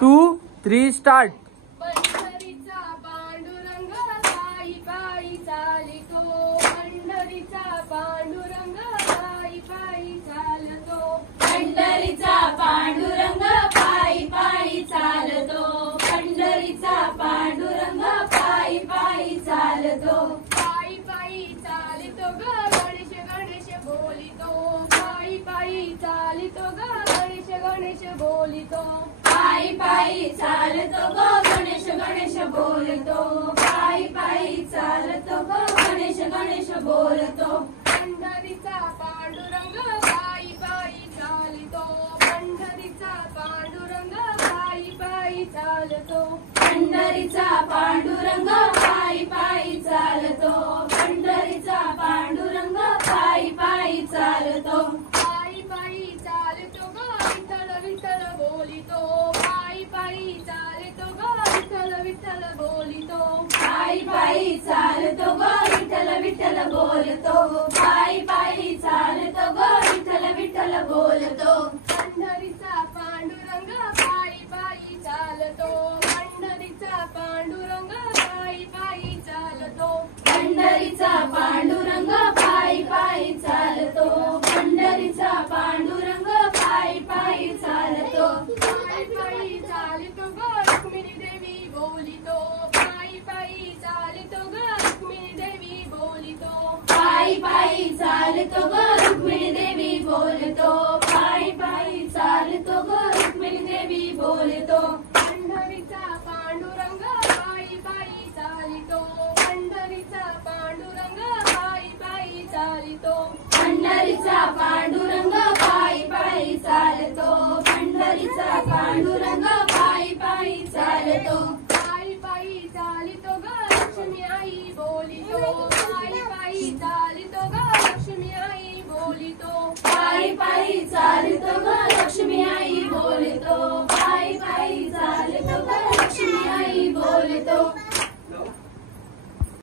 2 3 start. पंढरीचा पांडुरंग पायी पायी चालतो, पंढरीचा पांडुरंग पायी पायी चालतो, पंढरीचा पांडुरंग पायी पायी चालतो, पंढरीचा पांडुरंग पायी पायी चालतो, पायी पायी चालतो ग गणेश गणेश बोलितो, पायी पायी चालतो ग गणेश गणेश बोलितो, पायी पायी चालतो ग गणेश गणेश बोलतो, पायी पायी चालतो ग गणेश गणेश बोलतो, पंढरीचा पांडुरंग पायी पायी चालतो, पंढरीचा पांडुरंग पायी पायी चालतो, पंढरीचा पांडुरंग पायी पायी चालतो, पंढरीचा पांडुरंग पायी पायी चालतो, पायी पायी चालतो ग विठ्ठल विठ्ठल बोलितो, पायी पायी चालतो ग विठ्ठल विठ्ठल बोलितो, पायी पायी चालतो ग विठ्ठल विठ्ठल बोलतो, पायी पायी चालतो ग विठ्ठल विठ्ठल बोलतो, पंढरीचा पांडुरंग पायी पायी चालतो, पंढरीचा पांडुरंग पायी पायी चालतो, पंढरीचा पांडुरंग पायी पायी चालतो, पंढरीचा पांडुरंग पायी पायी चालतो, पायी पायी चालतो ग रुक्मिणी देवी बोलितो, पायी पायी चालतो ग रुक्मिणी देवी बोलितो, पायी पायी चालतो ग रुक्मिणी देवी बोलतो, पायी पायी चालतो ग रुक्मिणी देवी बोलतो, पंढरीचा पांडुरंग पायी पायी चालितो, पंढरीचा पांडुरंग पायी पायी चालितो, पंढरीचा पांडुरंग पायी पायी चालतो, पंढरीचा पांडुरंग